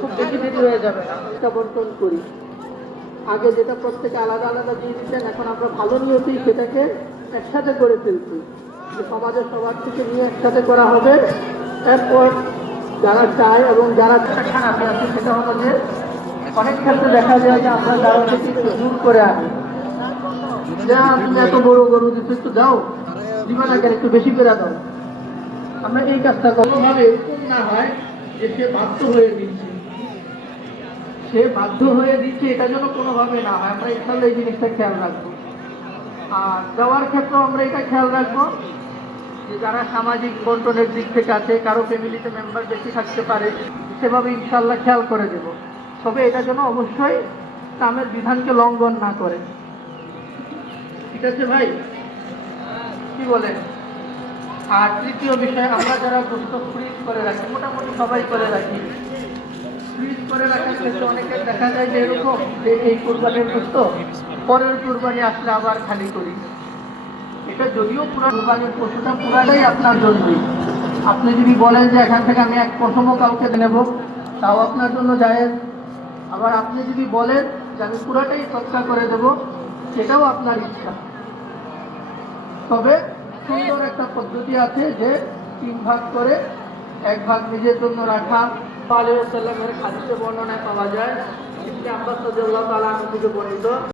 খুব বেশি দেরি হয়ে যাবে না, এটা বন্টন করি। আগে যেটা প্রত্যেকে আলাদা আলাদা দিয়ে দিতেন, এখন আমরা ভালো নিয়তেই সেটাকে একসাথে করে ফেলছি, যে সমাজের সবার থেকে নিয়ে একসাথে করা হবে। এরপর যারা চায় এবং যারা খারাপ আছে সেটা হলো যে অনেক ক্ষেত্রে দেখা যায় যে আমরা যারা থেকে একটু দূর করে আনি, যা তুমি এত বড় গরু দিচ্ছ, একটু দাও, দিবা না কেন, একটু বেশি করে দাও। আমরা এই কাজটা কোনোভাবে এরকম না হয় যে সে বাধ্য হয়ে দিচ্ছে, এটা যেন কোনোভাবে না হয়। আমরা ইনশাল্লাহ এই জিনিসটা খেয়াল রাখবো। আর দেওয়ার ক্ষেত্রে আমরা এটা খেয়াল রাখবো যে যারা সামাজিক বন্টনের দিক থেকে আছে, কারো ফ্যামিলিতে মেম্বার বেশি থাকতে পারে, সেভাবে ইনশাল্লাহ খেয়াল করে দেব। তবে এটা যেন অবশ্যই ইসলামের বিধানকে লঙ্ঘন না করে। ঠিক আছে ভাই, কি বলেন? আর তৃতীয় বিষয়, আমরা যারা গোস্ত ফ্রিজ করে রাখি, মোটামুটি সবাই করে রাখি, ফ্রিজ করে রাখার ক্ষেত্রে অনেকের দেখা যায় যে এরকম যে এই কুরবানির গোস্ত পরের কুরবানি আসলে আবার খালি করি। এটা যদিও পুরো কুরবানির পশুটা পুরাটাই আপনার জন্যই, আপনি যদি বলেন যে এখান থেকে আমি এক পশমও কাউকে নেব, তাও আপনার জন্য জায়েজ। আবার আপনি যদি বলেন যে আমি পুরাটাই সৎকার করে দেব, সেটাও আপনার ইচ্ছা। তবে সুন্দর একটা পদ্ধতি আছে যে 3 ভাগ করে 1 ভাগ নিজের জন্য রাখা। আলাইহিস সাল্লামের হাদিসে বর্ণনায় পাওয়া যায়, ইবনে আব্বাস রাদিয়াল্লাহু তাআলা আনহু থেকে বর্ণিত।